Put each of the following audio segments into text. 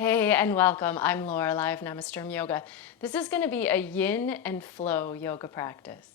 Hey and welcome. I'm Laura, live Namasturm Yoga. This is going to be a yin and flow yoga practice.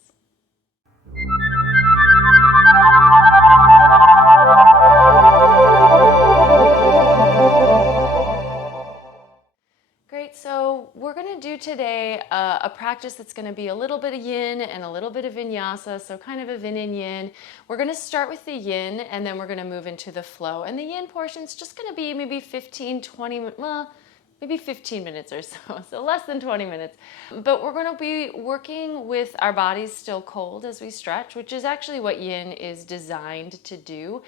Great, so we're going to do today a practice that's going to be a little bit of yin and a little bit of vinyasa, so kind of a Vin and Yin. We're going to start with the yin and then we're going to move into the flow. And the yin portion is just going to be maybe 15, 20 minutes, well, maybe 15 minutes or so less than 20 minutes. But we're going to be working with our bodies still cold as we stretch, which is actually what yin is designed to do.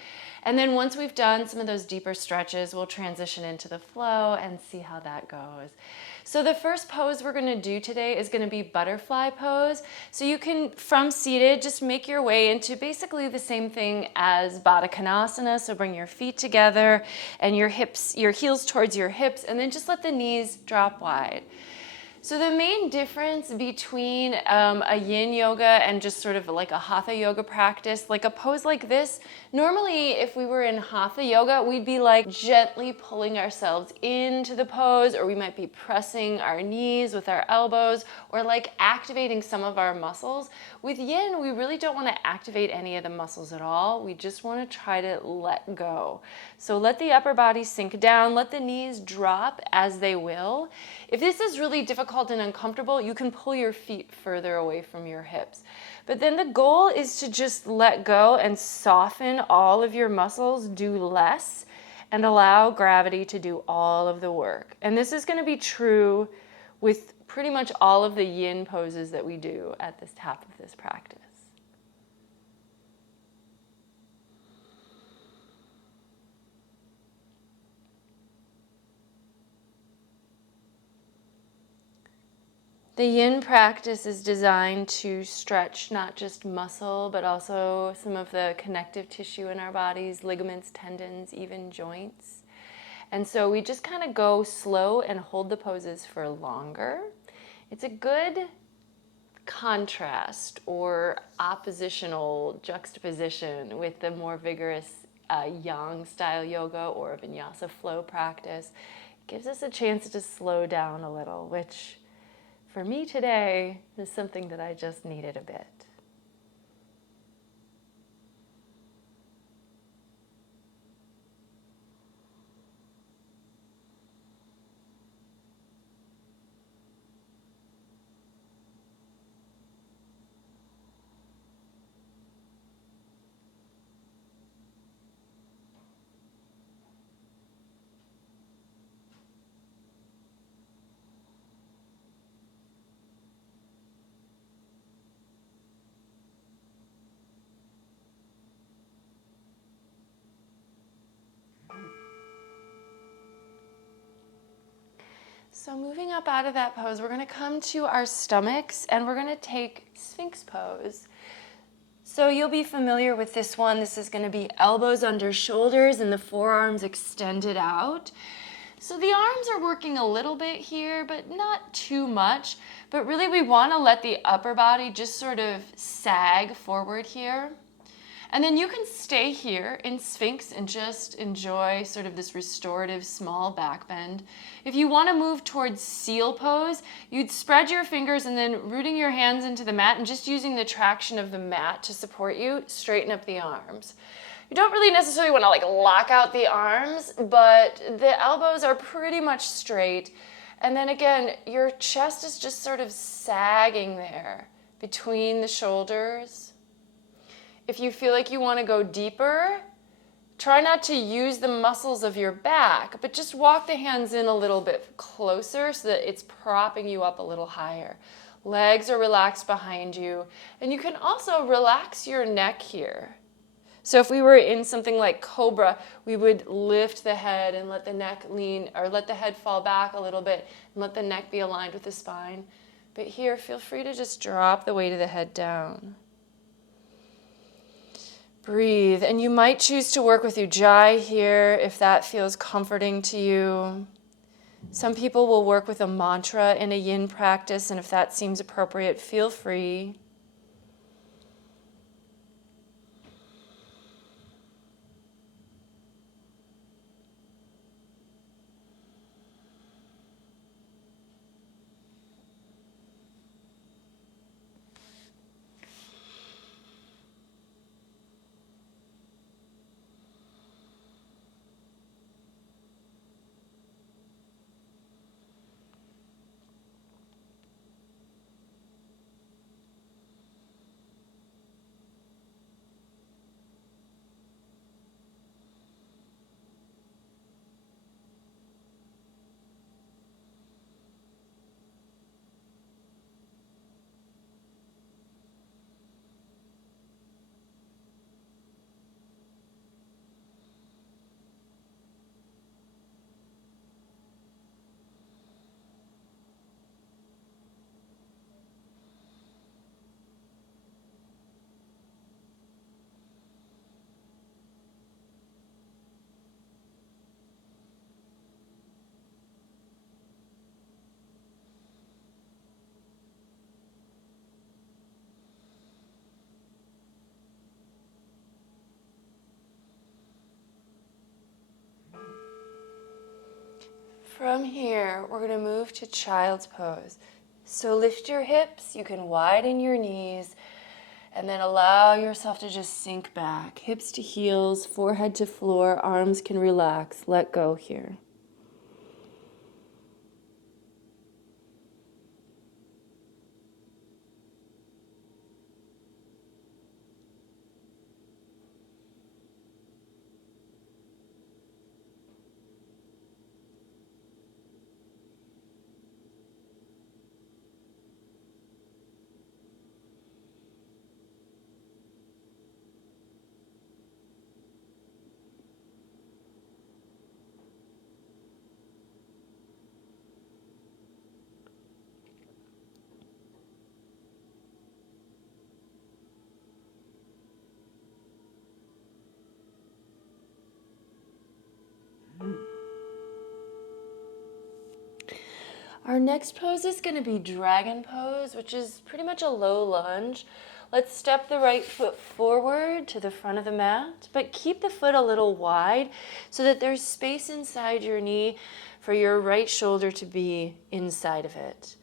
And then once we've done some of those deeper stretches, we'll transition into the flow and see how that goes. So the first pose we're going to do today is going to be butterfly pose. So you can, from seated, just make your way into basically the same thing as Baddha Konasana. So bring your feet together and your heels towards your hips, and then just let the knees drop wide. So the main difference between a yin yoga and just sort of like a hatha yoga practice, like a pose like this, normally if we were in hatha yoga, we'd be like gently pulling ourselves into the pose, or we might be pressing our knees with our elbows, or like activating some of our muscles. With yin, we really don't want to activate any of the muscles at all. We just want to try to let go. So let the upper body sink down, let the knees drop as they will. If this is really difficult and uncomfortable, you can pull your feet further away from your hips. But then the goal is to just let go and soften all of your muscles, do less, and allow gravity to do all of the work. And this is going to be true with pretty much all of the yin poses that we do at this half of this practice. The yin practice is designed to stretch not just muscle, but also some of the connective tissue in our bodies, ligaments, tendons, even joints. And so we just kind of go slow and hold the poses for longer. It's a good contrast or oppositional juxtaposition with the more vigorous yang style yoga or a vinyasa flow practice. It gives us a chance to slow down a little, which for me today is something that I just needed a bit. So moving up out of that pose, we're going to come to our stomachs and we're going to take Sphinx Pose. So you'll be familiar with this one. This is going to be elbows under shoulders and the forearms extended out. So the arms are working a little bit here, but not too much. But really we want to let the upper body just sort of sag forward here. And then you can stay here in Sphinx and just enjoy sort of this restorative small back bend. If you want to move towards seal pose, you'd spread your fingers and then rooting your hands into the mat and just using the traction of the mat to support you, straighten up the arms. You don't really necessarily want to like lock out the arms, but the elbows are pretty much straight. And then again, your chest is just sort of sagging there between the shoulders. If you feel like you want to go deeper, try not to use the muscles of your back, but just walk the hands in a little bit closer so that it's propping you up a little higher. Legs are relaxed behind you, and you can also relax your neck here. So if we were in something like Cobra, we would lift the head and let the neck lean, or let the head fall back a little bit and let the neck be aligned with the spine. But here, feel free to just drop the weight of the head down. Breathe, and you might choose to work with Ujjayi here if that feels comforting to you. Some people will work with a mantra in a yin practice, and if that seems appropriate, feel free. From here, we're going to move to Child's Pose. So lift your hips, you can widen your knees, and then allow yourself to just sink back. Hips to heels, forehead to floor, arms can relax. Let go here. Our next pose is going to be Dragon Pose, which is pretty much a low lunge. Let's step the right foot forward to the front of the mat, but keep the foot a little wide so that there's space inside your knee for your right shoulder to be inside of it.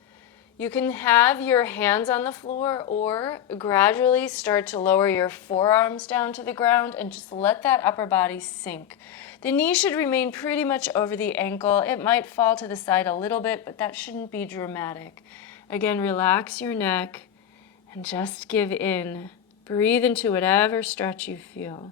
You can have your hands on the floor or gradually start to lower your forearms down to the ground and just let that upper body sink. The knee should remain pretty much over the ankle. It might fall to the side a little bit, but that shouldn't be dramatic. Again, relax your neck and just give in. Breathe into whatever stretch you feel.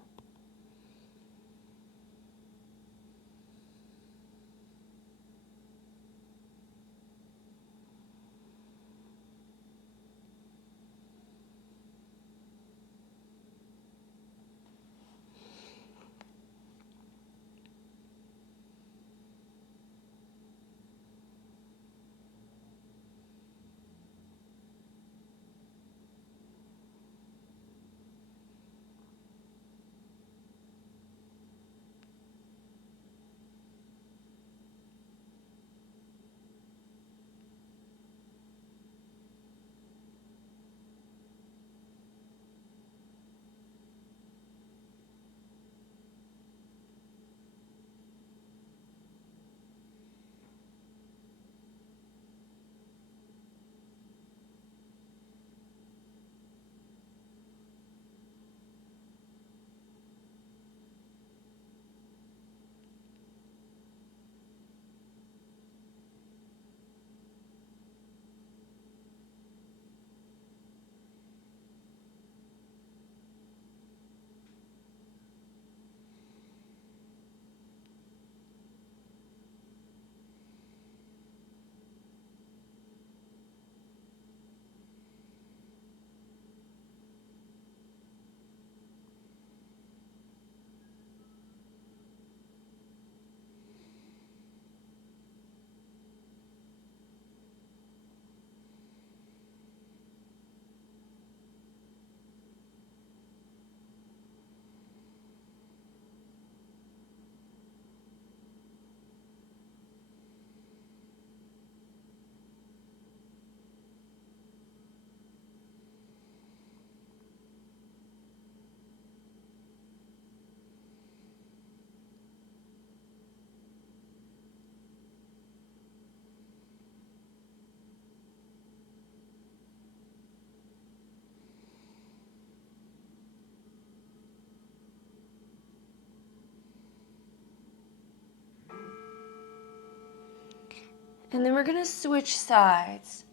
And then we're going to switch sides.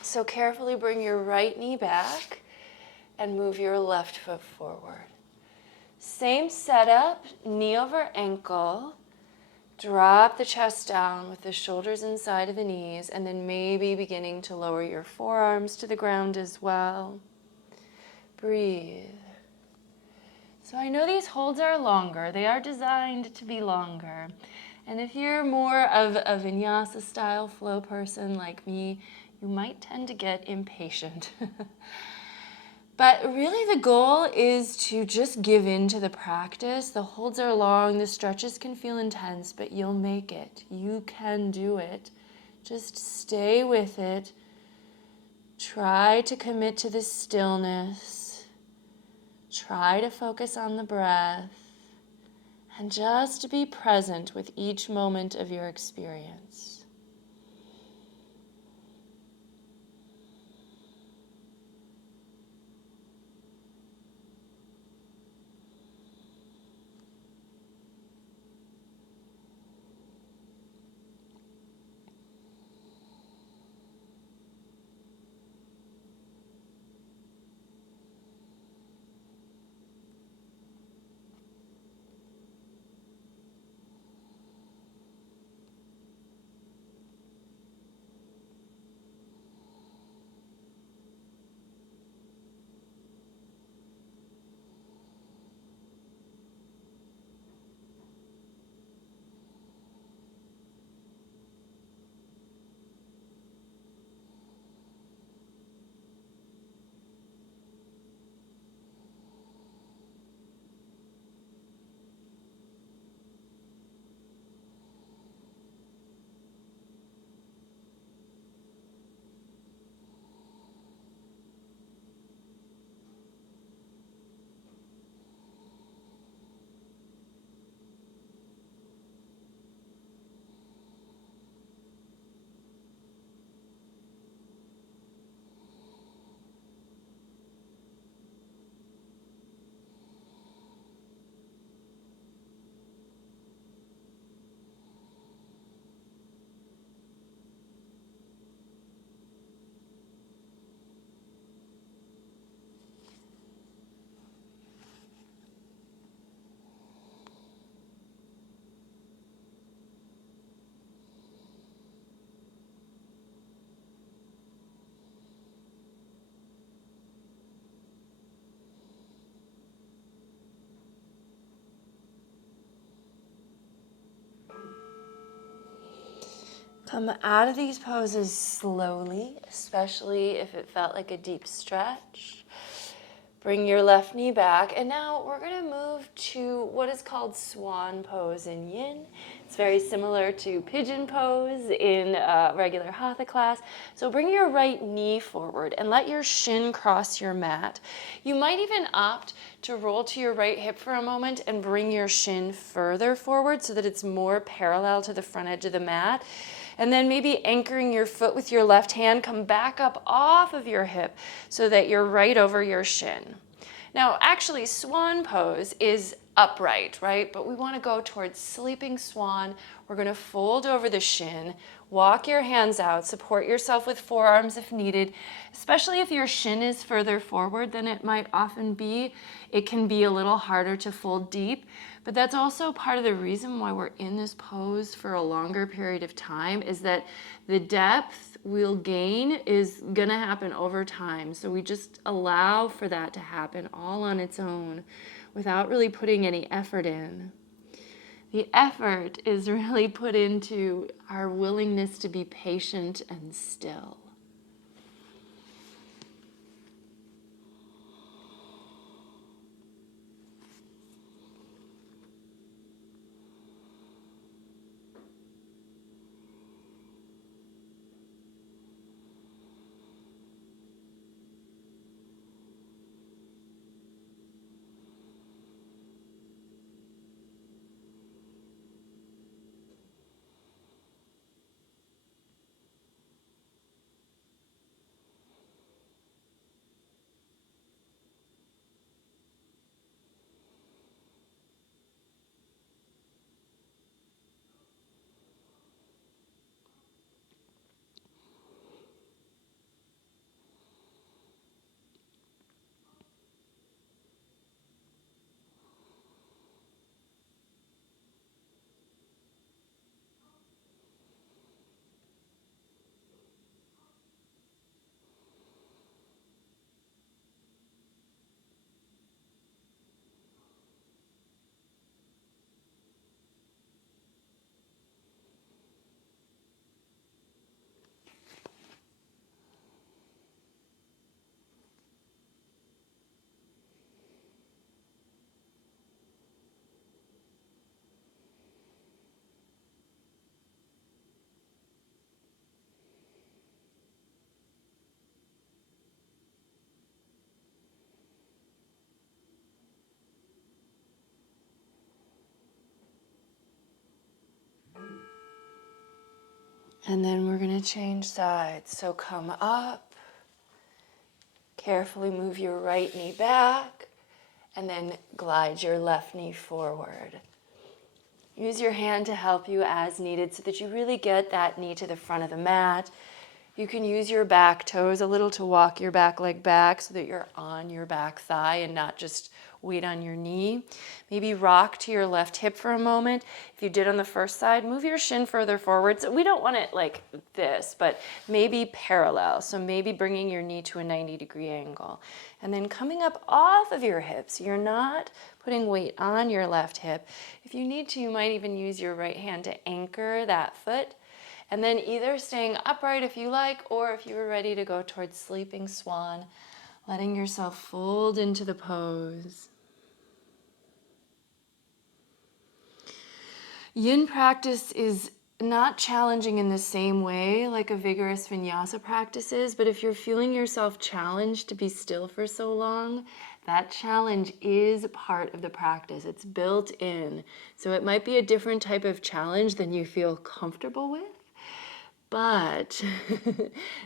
So carefully bring your right knee back and move your left foot forward. Same setup, knee over ankle. Drop the chest down with the shoulders inside of the knees, and then maybe beginning to lower your forearms to the ground as well. Breathe. So I know these holds are longer. They are designed to be longer. And if you're more of a Vinyasa style flow person like me, you might tend to get impatient. But really the goal is to just give in to the practice. The holds are long, the stretches can feel intense, but you'll make it. You can do it. Just stay with it. Try to commit to the stillness. Try to focus on the breath. And just to be present with each moment of your experience. Come out of these poses slowly, especially if it felt like a deep stretch. Bring your left knee back, and now we're going to move to what is called Swan Pose in Yin. It's very similar to Pigeon Pose in regular hatha class. So bring your right knee forward and let your shin cross your mat. You might even opt to roll to your right hip for a moment and bring your shin further forward so that it's more parallel to the front edge of the mat. And then maybe anchoring your foot with your left hand, come back up off of your hip so that you're right over your shin. Now, actually, Swan Pose is upright, right? But we want to go towards sleeping swan. We're going to fold over the shin, walk your hands out, support yourself with forearms if needed, especially if your shin is further forward than it might often be. It can be a little harder to fold deep, but that's also part of the reason why we're in this pose for a longer period of time, is that the depth we'll gain is going to happen over time. So we just allow for that to happen all on its own without really putting any effort in. The effort is really put into our willingness to be patient and still. And then we're going to change sides. So come up, carefully move your right knee back, and then glide your left knee forward. Use your hand to help you as needed so that you really get that knee to the front of the mat. You can use your back toes a little to walk your back leg back so that you're on your back thigh and not just weight on your knee. Maybe rock to your left hip for a moment. If you did on the first side, move your shin further forward. So we don't want it like this, but maybe parallel. So maybe bringing your knee to a 90-degree angle. And then coming up off of your hips. You're not putting weight on your left hip. If you need to, you might even use your right hand to anchor that foot. And then either staying upright if you like, or if you were ready to go towards sleeping swan, letting yourself fold into the pose. Yin practice is not challenging in the same way like a vigorous vinyasa practice is, but if you're feeling yourself challenged to be still for so long, that challenge is part of the practice. It's built in. So it might be a different type of challenge than you feel comfortable with. But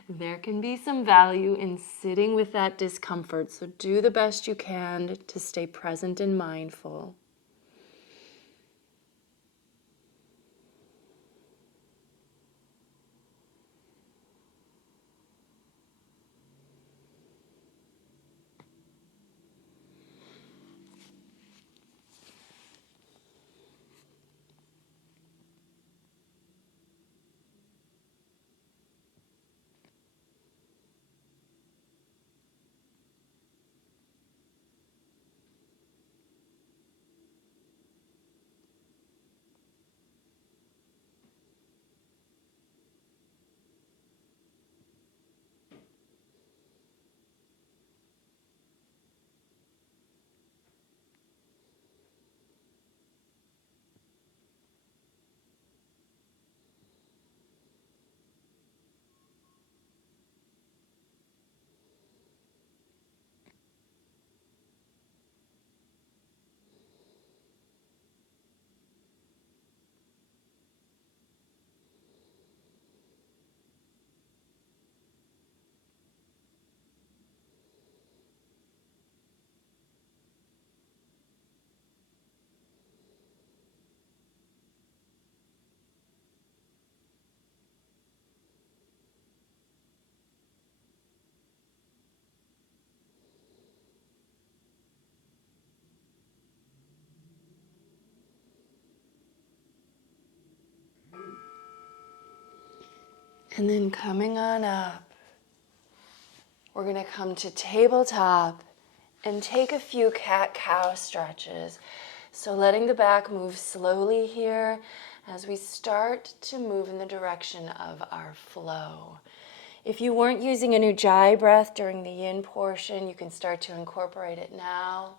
there can be some value in sitting with that discomfort. So do the best you can to stay present and mindful. And then coming on up, we're going to come to tabletop and take a few cat-cow stretches. So letting the back move slowly here as we start to move in the direction of our flow. If you weren't using an Ujjayi breath during the yin portion, you can start to incorporate it now.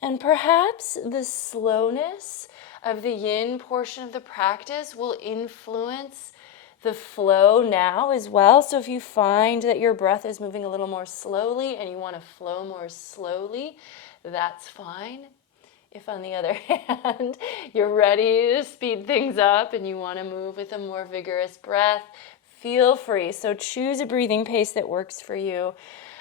And perhaps the slowness of the yin portion of the practice will influence the flow now as well. So if you find that your breath is moving a little more slowly and you want to flow more slowly, that's fine. If on the other hand, you're ready to speed things up and you want to move with a more vigorous breath, feel free. So choose a breathing pace that works for you.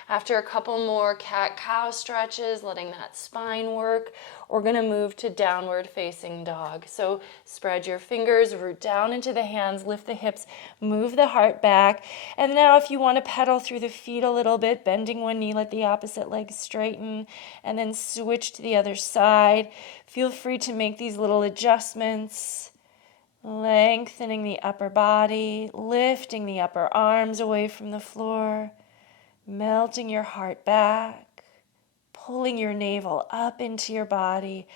After a couple more cat-cow stretches, letting that spine work, we're going to move to downward facing dog. So spread your fingers, root down into the hands, lift the hips, move the heart back. And now if you want to pedal through the feet a little bit, bending one knee, let the opposite leg straighten, and then switch to the other side. Feel free to make these little adjustments. Lengthening the upper body, lifting the upper arms away from the floor. Melting your heart back, pulling your navel up into your body,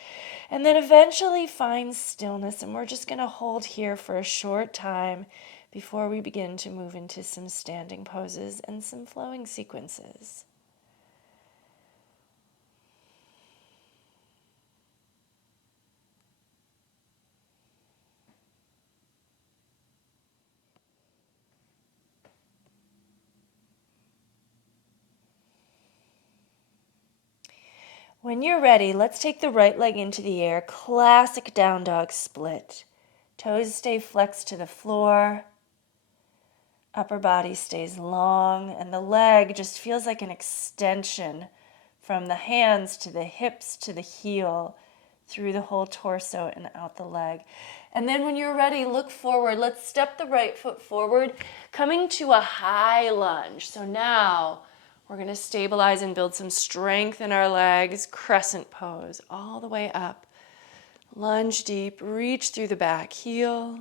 and then eventually find stillness. And we're just going to hold here for a short time before we begin to move into some standing poses and some flowing sequences. When you're ready, let's take the right leg into the air. Classic down dog split. Toes stay flexed to the floor. Upper body stays long, and the leg just feels like an extension from the hands to the hips to the heel, through the whole torso and out the leg. And then when you're ready, look forward. Let's step the right foot forward, coming to a high lunge. So now we're going to stabilize and build some strength in our legs. Crescent pose all the way up. Lunge deep, reach through the back heel.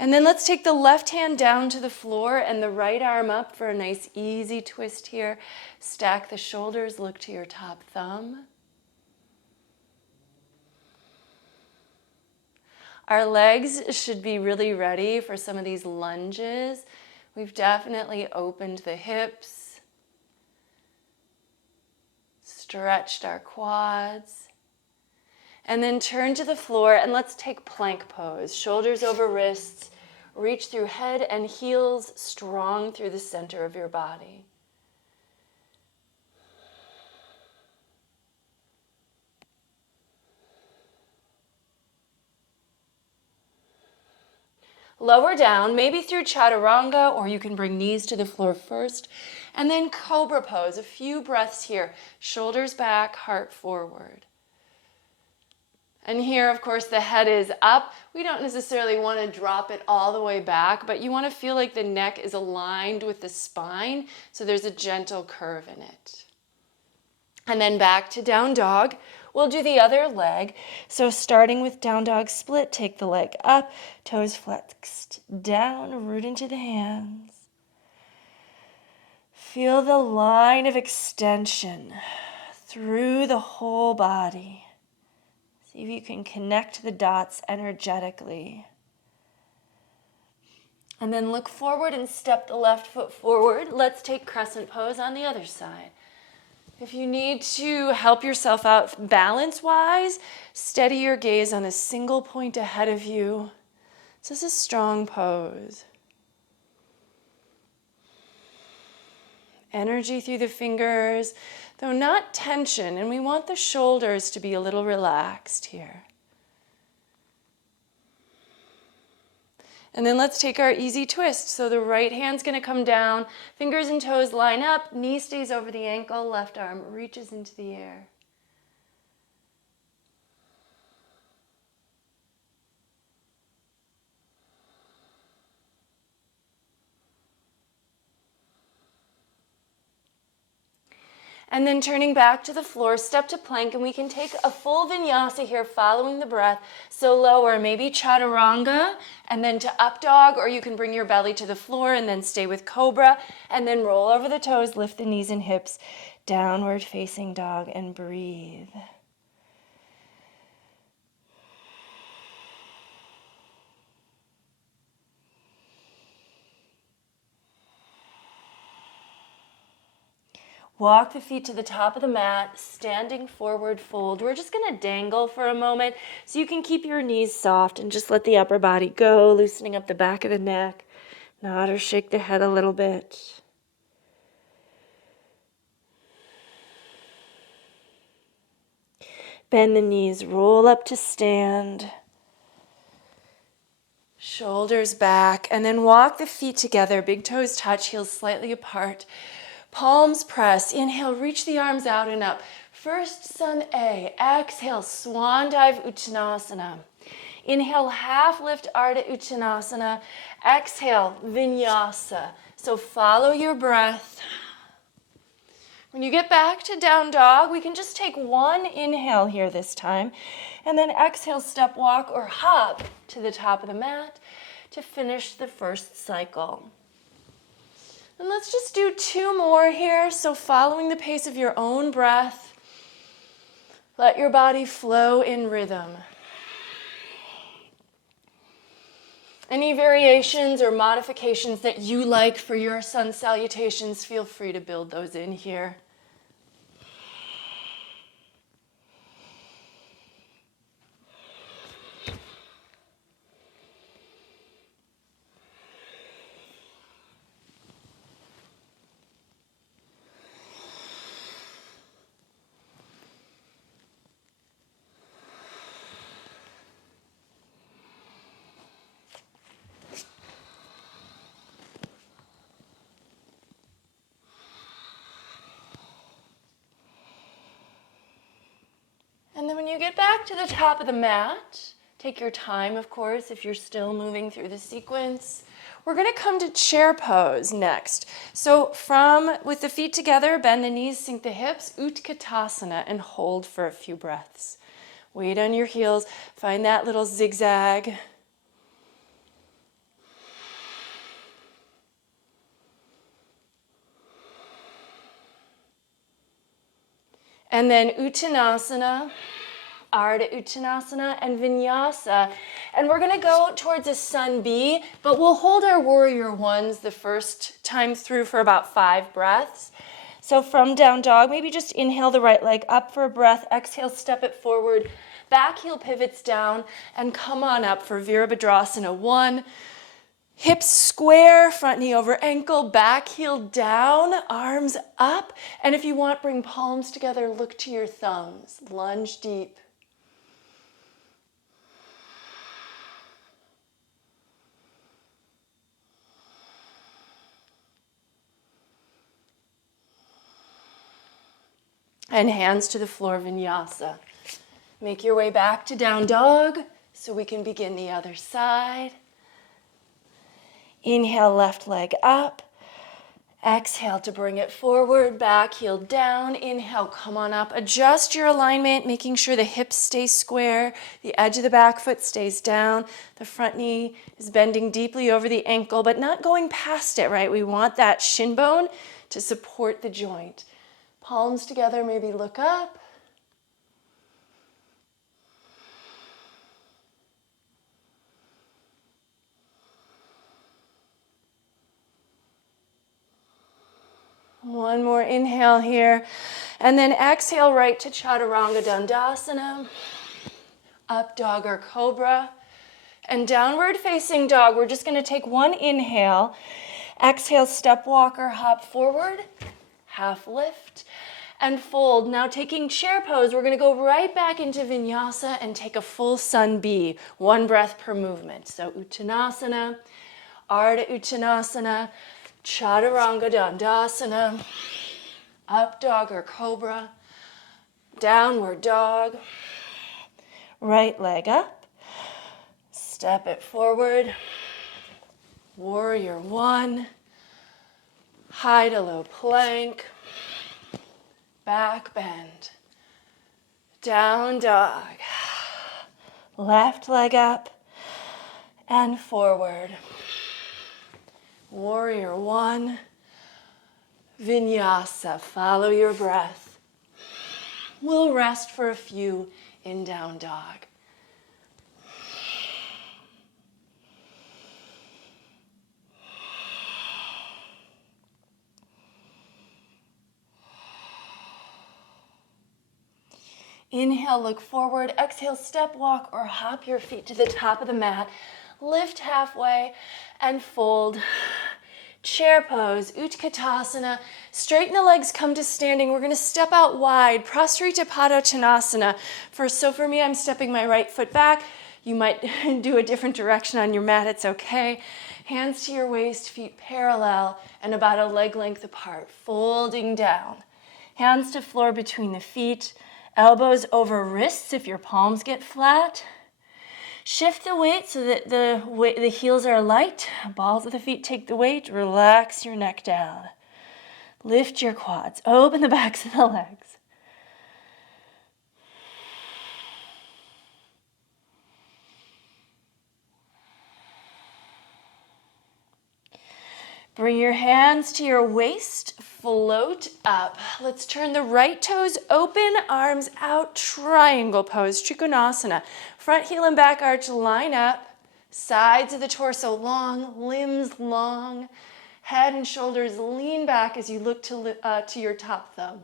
And then let's take the left hand down to the floor and the right arm up for a nice easy twist here. Stack the shoulders, look to your top thumb. Our legs should be really ready for some of these lunges. We've definitely opened the hips, stretched our quads. And then turn to the floor and let's take plank pose. Shoulders over wrists, reach through head and heels, strong through the center of your body. Lower down, maybe through chaturanga, or you can bring knees to the floor first. And then cobra pose, a few breaths here. Shoulders back, heart forward. And here, of course, the head is up. We don't necessarily want to drop it all the way back, but you want to feel like the neck is aligned with the spine, so there's a gentle curve in it. And then back to down dog. We'll do the other leg. So starting with down dog split, take the leg up, toes flexed down, root into the hands. Feel the line of extension through the whole body. See if you can connect the dots energetically. And then look forward and step the left foot forward. Let's take crescent pose on the other side. If you need to help yourself out balance-wise, steady your gaze on a single point ahead of you. This is a strong pose. Energy through the fingers, though not tension, and we want the shoulders to be a little relaxed here. And then let's take our easy twist. So the right hand's going to come down, fingers and toes line up, knee stays over the ankle, left arm reaches into the air. And then turning back to the floor, step to plank, and we can take a full vinyasa here following the breath. So lower, maybe chaturanga, and then to up dog, or you can bring your belly to the floor and then stay with cobra, and then roll over the toes, lift the knees and hips, downward facing dog, and breathe. Walk the feet to the top of the mat, standing forward fold. We're just going to dangle for a moment so you can keep your knees soft and just let the upper body go, loosening up the back of the neck. Nod or shake the head a little bit. Bend the knees, roll up to stand. Shoulders back, and then walk the feet together. Big toes touch, heels slightly apart. Palms press. Inhale, reach the arms out and up. First sun A. Exhale, swan dive Uttanasana. Inhale, half lift Ardha Uttanasana. Exhale, Vinyasa. So follow your breath. When you get back to down dog, we can just take one inhale here this time. And then exhale, step walk or hop to the top of the mat to finish the first cycle. And let's just do two more here. So following the pace of your own breath, let your body flow in rhythm. Any variations or modifications that you like for your sun salutations, feel free to build those in here. get back to the top of the mat. Take your time, of course, if you're still moving through the sequence. We're going to come to chair pose next. So with the feet together, bend the knees, sink the hips, Utkatasana, and hold for a few breaths. Weight on your heels. Find that little zigzag. And then Uttanasana, Ardha Uttanasana, and Vinyasa. And we're going to go towards a sun B, but we'll hold our warrior ones the first time through for about 5 breaths. So from down dog, maybe just inhale the right leg up for a breath, exhale, step it forward, back heel pivots down, and come on up for Virabhadrasana 1. Hips square, front knee over ankle, back heel down, arms up. And if you want, bring palms together, look to your thumbs, lunge deep. And hands to the floor, Vinyasa. Make your way back to down dog so we can begin the other side. Inhale, left leg up. Exhale to bring it forward, back heel down. Inhale, come on up. Adjust your alignment, making sure the hips stay square. The edge of the back foot stays down. The front knee is bending deeply over the ankle, but not going past it, right? We want that shin bone to support the joint. Palms together, maybe look up. One more inhale here. And then exhale right to Chaturanga Dandasana. Up dog or cobra. And downward facing dog. We're just going to take one inhale. Exhale, step walker, hop forward. Half lift and fold. Now taking chair pose, we're going to go right back into Vinyasa and take a full sun B. 1 breath per movement. So Uttanasana, Ardha Uttanasana, Chaturanga Dandasana, up dog or cobra, downward dog, right leg up, step it forward, warrior 1, high to low plank, back bend, down dog, left leg up and forward. Warrior 1, Vinyasa, follow your breath. We'll rest for a few in down dog. Inhale, look forward. Exhale, step walk or hop your feet to the top of the mat. Lift halfway and fold. Chair pose, Utkatasana. Straighten the legs, come to standing. We're going to step out wide. Prasarita Padottanasana. So for me, I'm stepping my right foot back. You might do a different direction on your mat. It's okay. Hands to your waist, feet parallel and about a leg length apart. Folding down. Hands to floor between the feet. Elbows over wrists if your palms get flat. Shift the weight so that the heels are light. Balls of the feet take the weight. Relax your neck down. Lift your quads. Open the backs of the legs. Bring your hands to your waist, float up. Let's turn the right toes open, arms out, triangle pose, Trikonasana. Front heel and back arch line up, sides of the torso long, limbs long, head and shoulders lean back as you look to your top thumb.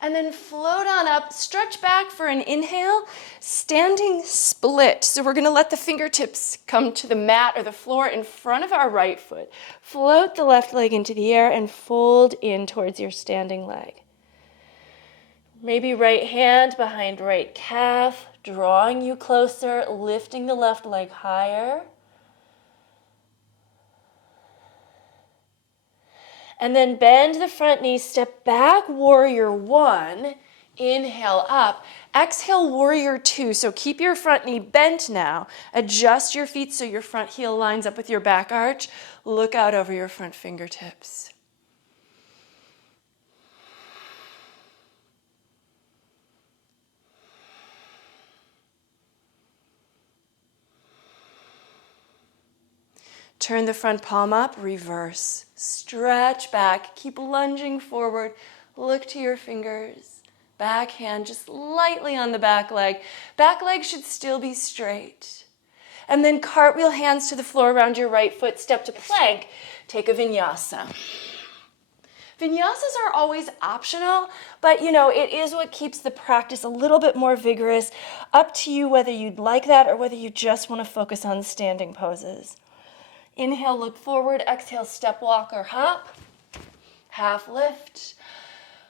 And then float on up, stretch back for an inhale, standing split. So we're gonna let the fingertips come to the mat or the floor in front of our right foot. Float the left leg into the air and fold in towards your standing leg. Maybe right hand behind right calf, drawing you closer, lifting the left leg higher. And then bend the front knee, step back, warrior one. Inhale up. Exhale, warrior two. So keep your front knee bent now. Adjust your feet so your front heel lines up with your back arch. Look out over your front fingertips. Turn the front palm up, reverse. Stretch back, keep lunging forward. Look to your fingers. Back hand just lightly on the back leg. Back leg should still be straight. And then cartwheel hands to the floor around your right foot. Step to plank. Take a vinyasa. Vinyasas are always optional, but it is what keeps the practice a little bit more vigorous. Up to you whether you'd like that or whether you just want to focus on standing poses. Inhale, look forward. Exhale, step, walk, or hop. Half lift.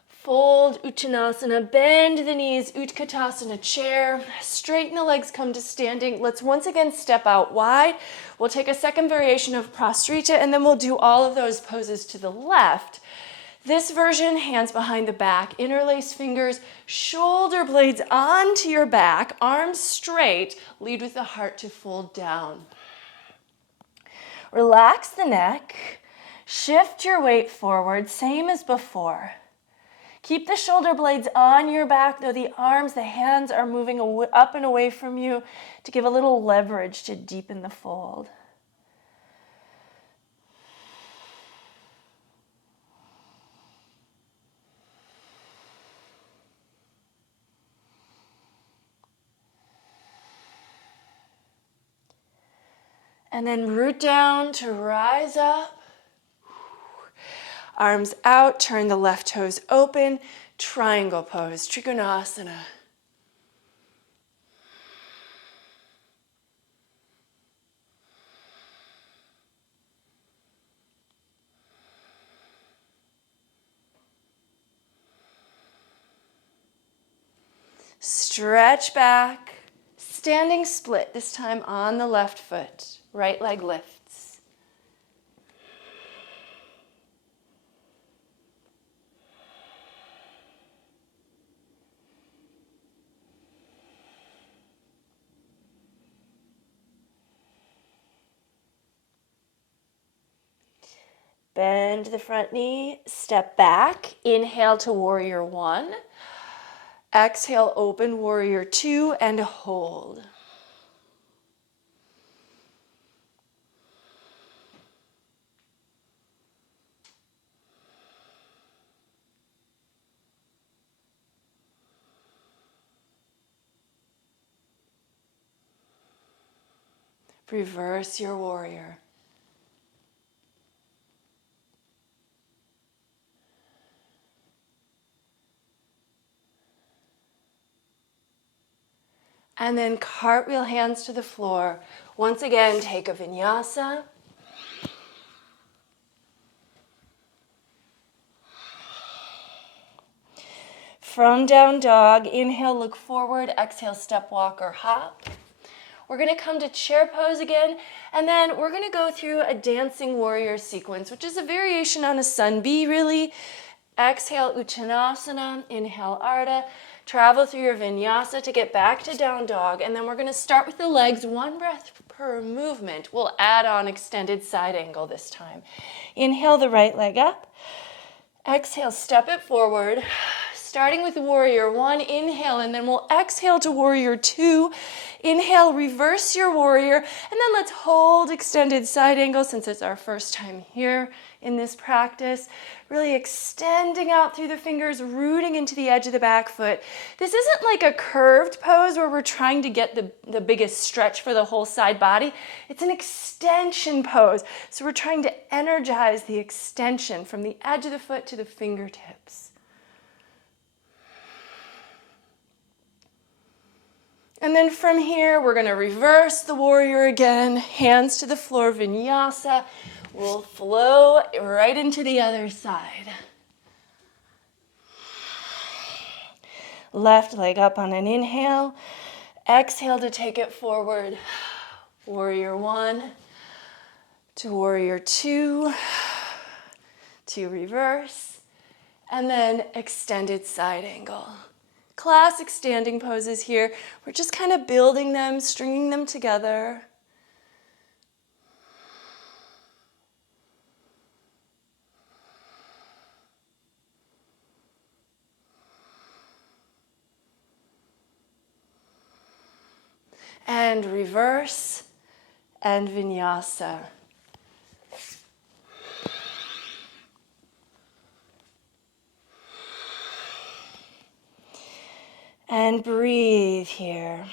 Fold, Uttanasana. Bend the knees, Utkatasana chair. Straighten the legs, come to standing. Let's once again step out wide. We'll take a second variation of Prastrita, and then we'll do all of those poses to the left. This version, hands behind the back, interlace fingers, shoulder blades onto your back, arms straight. Lead with the heart to fold down. Relax the neck, shift your weight forward, same as before. Keep the shoulder blades on your back, though the arms, the hands are moving up and away from you to give a little leverage to deepen the fold. And then root down to rise up. Arms out, turn the left toes open. Triangle pose, Trikonasana. Stretch back. Standing split, this time on the left foot. Right leg lifts. Bend the front knee, step back. Inhale to warrior one. Exhale, open warrior two, and hold. Reverse your warrior. And then cartwheel hands to the floor. Once again, take a vinyasa. From down dog, inhale, look forward. Exhale, step, walk, or hop. We're going to come to chair pose again, and then we're going to go through a dancing warrior sequence, which is a variation on a sun B, really. Exhale, Uttanasana. Inhale, Ardha. Travel through your vinyasa to get back to down dog, and then we're going to start with the legs, one breath per movement. We'll add on extended side angle this time. Inhale the right leg up. Exhale, step it forward. Starting with warrior one, inhale, and then we'll exhale to warrior two. Inhale, reverse your warrior, and then let's hold extended side angle since it's our first time here in this practice. Really extending out through the fingers, rooting into the edge of the back foot. This isn't like a curved pose where we're trying to get the biggest stretch for the whole side body. It's an extension pose. So we're trying to energize the extension from the edge of the foot to the fingertips. And then from here, we're going to reverse the warrior again, hands to the floor, vinyasa. We'll flow right into the other side. Left leg up on an inhale. Exhale to take it forward. Warrior one to warrior two to reverse, and then extended side angle. Classic standing poses here. We're just kind of building them, stringing them together. And reverse and vinyasa. And breathe here.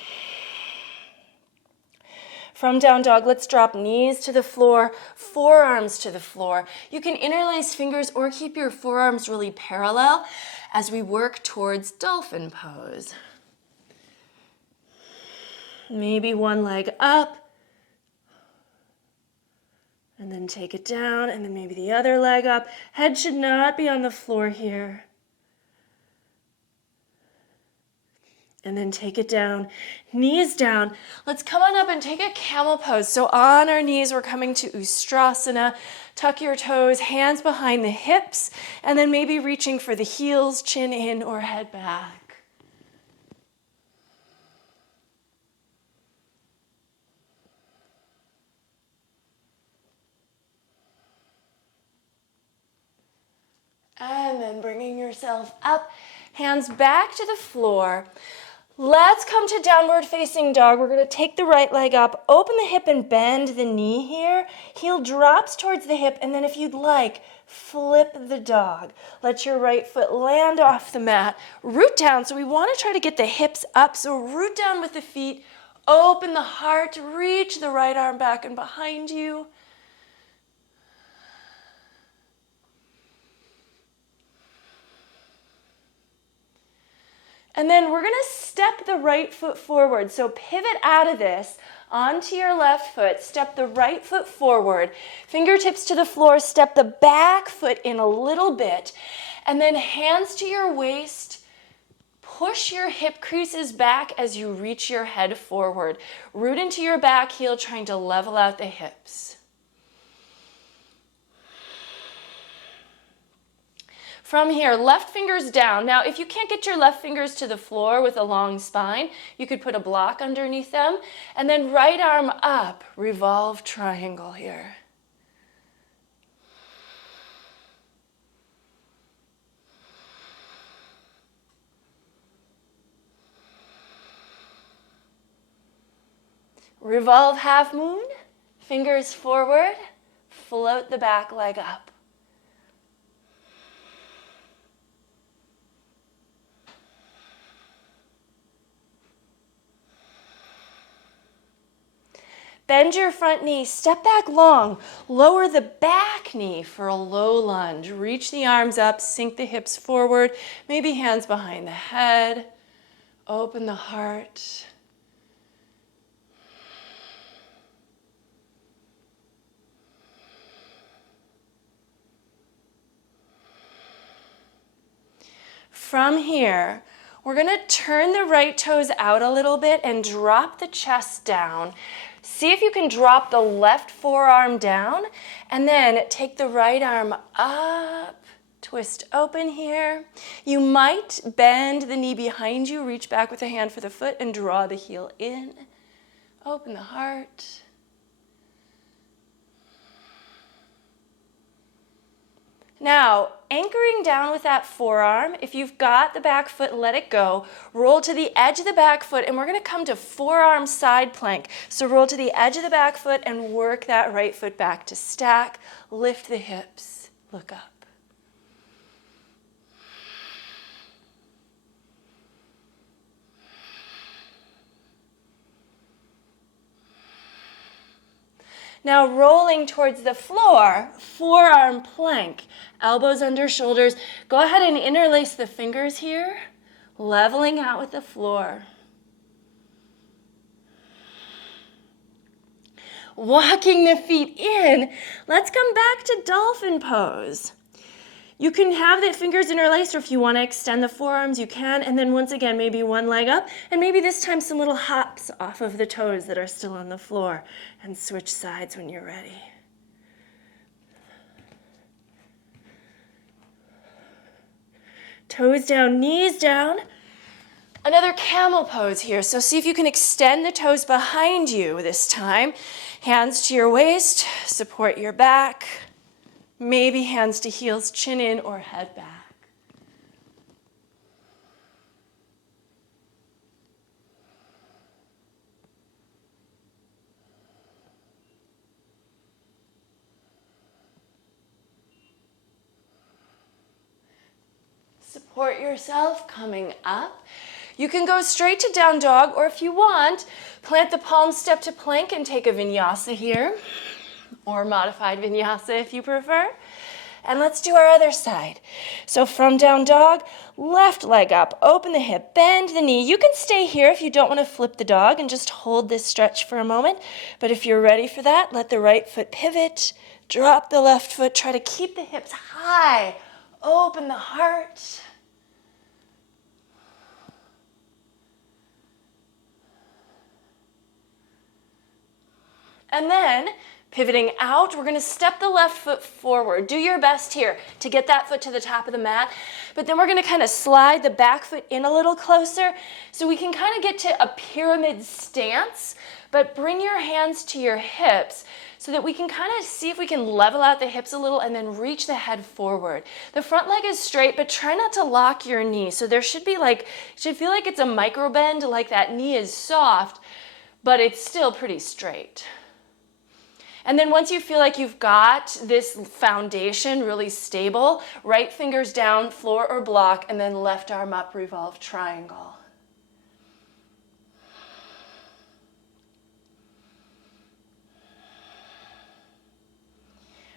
From down dog, let's drop knees to the floor, forearms to the floor. You can interlace fingers or keep your forearms really parallel as we work towards Dolphin Pose. Maybe one leg up, and then take it down, and then maybe the other leg up. Head should not be on the floor here. And then take it down, knees down. Let's come on up and take a camel pose. So on our knees, we're coming to Utkatasana. Tuck your toes, hands behind the hips, and then maybe reaching for the heels, chin in or head back. And then bringing yourself up, hands back to the floor. Let's come to downward facing dog. We're going to take the right leg up, open the hip and bend the knee here. Heel drops towards the hip, and then if you'd like, flip the dog. Let your right foot land off the mat. Root down. So we want to try to get the hips up. So root down with the feet, open the heart, reach the right arm back and behind you. And then we're going to step the right foot forward. So pivot out of this onto your left foot. Step the right foot forward. Fingertips to the floor. Step the back foot in a little bit. And then hands to your waist. Push your hip creases back as you reach your head forward. Root into your back heel, trying to level out the hips. From here, left fingers down. Now, if you can't get your left fingers to the floor with a long spine, you could put a block underneath them. And then right arm up, revolve triangle here. Revolve half moon, fingers forward, float the back leg up. Bend your front knee, step back long, lower the back knee for a low lunge. Reach the arms up, sink the hips forward, maybe hands behind the head. Open the heart. From here, we're going to turn the right toes out a little bit and drop the chest down. See if you can drop the left forearm down and then take the right arm up, twist open here. You might bend the knee behind you, reach back with a hand for the foot and draw the heel in. Open the heart. Now, anchoring down with that forearm, if you've got the back foot, let it go. Roll to the edge of the back foot, and we're going to come to forearm side plank. So roll to the edge of the back foot and work that right foot back to stack. Lift the hips, look up. Now rolling towards the floor, forearm plank, elbows under shoulders. Go ahead and interlace the fingers here, leveling out with the floor. Walking the feet in, let's come back to Dolphin Pose. You can have the fingers interlaced, or if you want to extend the forearms, you can. And then once again, maybe one leg up, and maybe this time some little hops off of the toes that are still on the floor. And switch sides when you're ready. Toes down, knees down. Another camel pose here. So see if you can extend the toes behind you this time. Hands to your waist, support your back. Maybe hands to heels, chin in or head back. Support yourself coming up. You can go straight to down dog, or if you want, plant the palms, step to plank and take a vinyasa here, or modified vinyasa if you prefer. And let's do our other side. So from down dog, left leg up, open the hip, bend the knee. You can stay here if you don't want to flip the dog and just hold this stretch for a moment. But if you're ready for that, let the right foot pivot, drop the left foot, try to keep the hips high, open the heart. And then, pivoting out, we're going to step the left foot forward. Do your best here to get that foot to the top of the mat. But then we're going to kind of slide the back foot in a little closer so we can kind of get to a pyramid stance. But bring your hands to your hips so that we can kind of see if we can level out the hips a little and then reach the head forward. The front leg is straight, but try not to lock your knee. So there should feel like it's a micro bend, like that knee is soft, but it's still pretty straight. And then once you feel like you've got this foundation really stable, right fingers down, floor or block, and then left arm up, revolve triangle.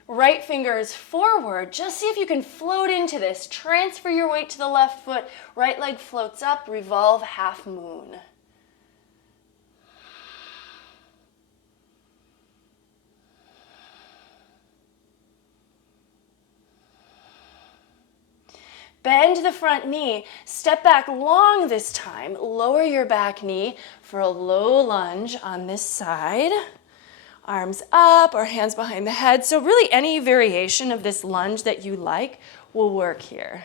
Right fingers forward. Just see if you can float into this. Transfer your weight to the left foot. Right leg floats up, revolve half moon. Bend the front knee, step back long this time, lower your back knee for a low lunge on this side. Arms up or hands behind the head. So really any variation of this lunge that you like will work here.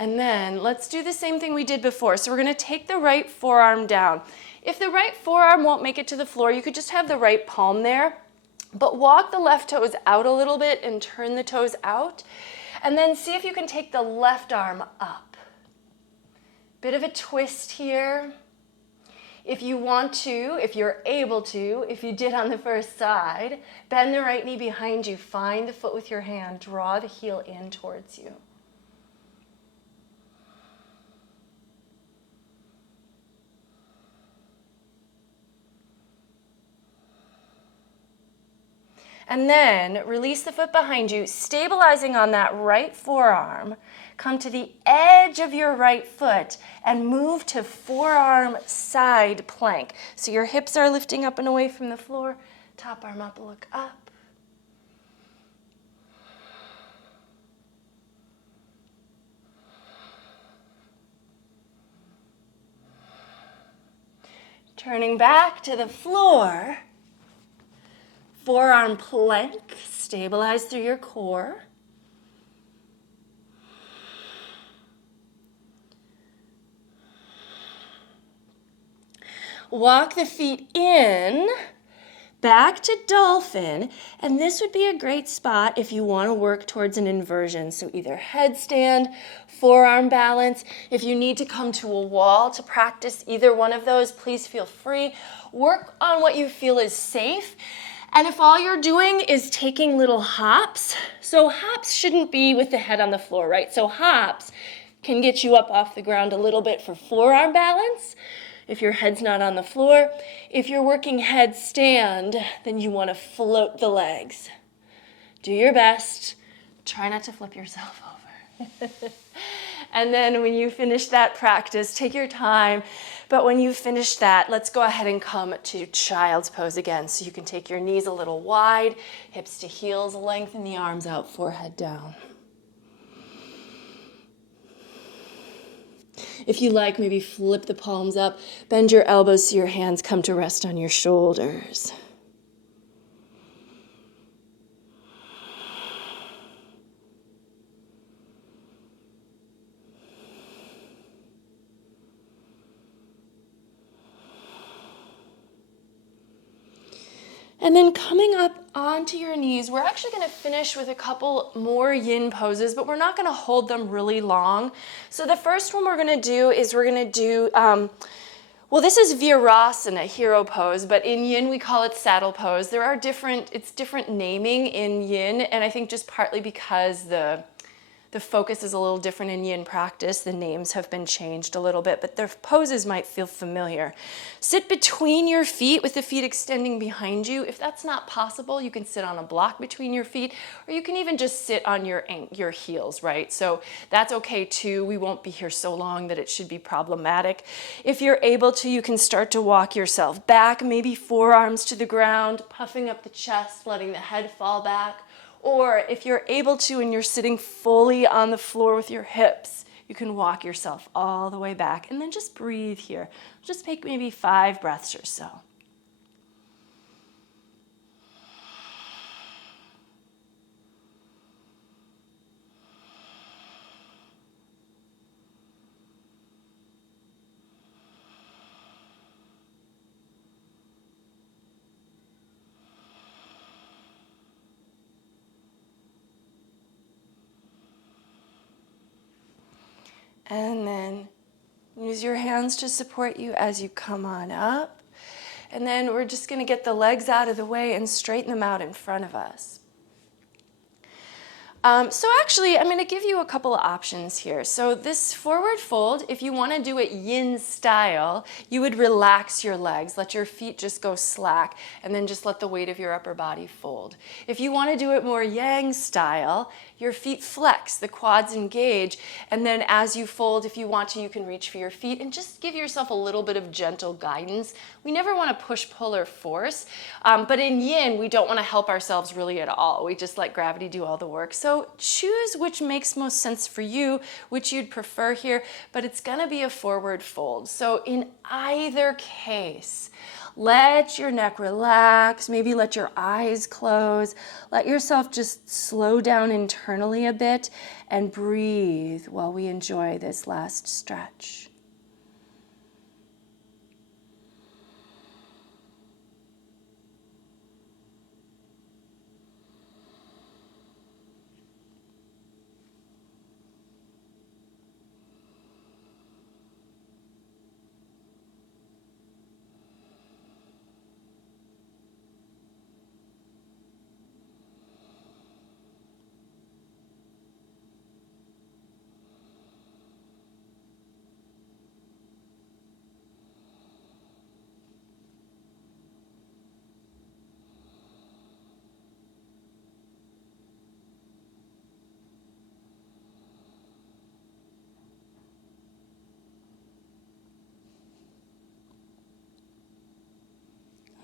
And then let's do the same thing we did before. So we're going to take the right forearm down. If the right forearm won't make it to the floor, you could just have the right palm there. But walk the left toes out a little bit and turn the toes out. And then see if you can take the left arm up. Bit of a twist here. If you want to, if you're able to, if you did on the first side, bend the right knee behind you. Find the foot with your hand. Draw the heel in towards you. And then release the foot behind you, stabilizing on that right forearm. Come to the edge of your right foot and move to forearm side plank. So your hips are lifting up and away from the floor. Top arm up, look up. Turning back to the floor. Forearm plank, stabilize through your core. Walk the feet in, back to dolphin, and this would be a great spot if you want to work towards an inversion. So either headstand, forearm balance. If you need to come to a wall to practice either one of those, please feel free. Work on what you feel is safe. And if all you're doing is taking little hops, so hops shouldn't be with the head on the floor, right? So hops can get you up off the ground a little bit for forearm balance if your head's not on the floor. If you're working headstand, then you want to float the legs. Do your best. Try not to flip yourself over. And then when you finish that practice, take your time. But when you finish that, let's go ahead and come to child's pose again. So you can take your knees a little wide, hips to heels, lengthen the arms out, forehead down. If you like, maybe flip the palms up, bend your elbows so your hands come to rest on your shoulders. And then coming up onto your knees, we're actually going to finish with a couple more yin poses, but we're not going to hold them really long. So the first one we're going to do is we're going to do, well, this is Virasana, hero pose, but in yin we call it saddle pose. There are it's different naming in yin, and I think just partly because the focus is a little different in yin practice. The names have been changed a little bit, but their poses might feel familiar. Sit between your feet with the feet extending behind you. If that's not possible, you can sit on a block between your feet, or you can even just sit on your heels, right? So that's okay too. We won't be here so long that it should be problematic. If you're able to, you can start to walk yourself back, maybe forearms to the ground, puffing up the chest, letting the head fall back. Or if you're able to and you're sitting fully on the floor with your hips, you can walk yourself all the way back and then just breathe here. Just take maybe 5 breaths or so. And then use your hands to support you as you come on up. And then we're just going to get the legs out of the way and straighten them out in front of us. So actually, I'm going to give you a couple of options here. So this forward fold, if you want to do it yin style, you would relax your legs, let your feet just go slack, and then just let the weight of your upper body fold. If you want to do it more yang style, your feet flex, the quads engage, and then as you fold, if you want to, you can reach for your feet and just give yourself a little bit of gentle guidance. We never want to push, pull, or force, but in yin, we don't want to help ourselves really at all. We just let gravity do all the work. So choose which makes most sense for you, which you'd prefer here, but it's going to be a forward fold. So in either case, let your neck relax, maybe let your eyes close, let yourself just slow down internally a bit and breathe while we enjoy this last stretch.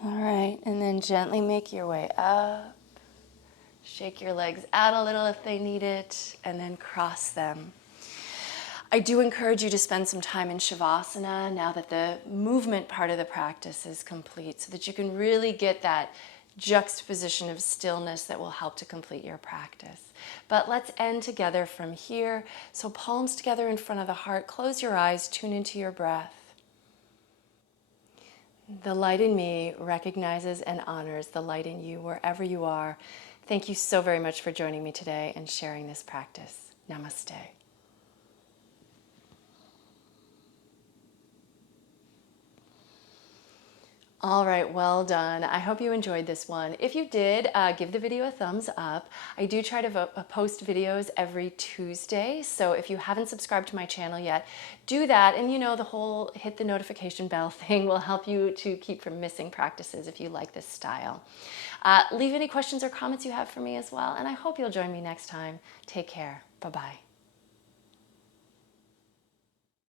All right, and then gently make your way up. Shake your legs out a little if they need it, and then cross them. I do encourage you to spend some time in Shavasana now that the movement part of the practice is complete, so that you can really get that juxtaposition of stillness that will help to complete your practice. But let's end together from here. So palms together in front of the heart, close your eyes, tune into your breath. The light in me recognizes and honors the light in you wherever you are. Thank you so very much for joining me today and sharing this practice. Namaste. All right, well done. I hope you enjoyed this one. If you did, give the video a thumbs up. I do try to post videos every Tuesday, so if you haven't subscribed to my channel yet, do that. And you know, the whole hit the notification bell thing will help you to keep from missing practices if you like this style. Leave any questions or comments you have for me as well, and I hope you'll join me next time. Take care. Bye-bye.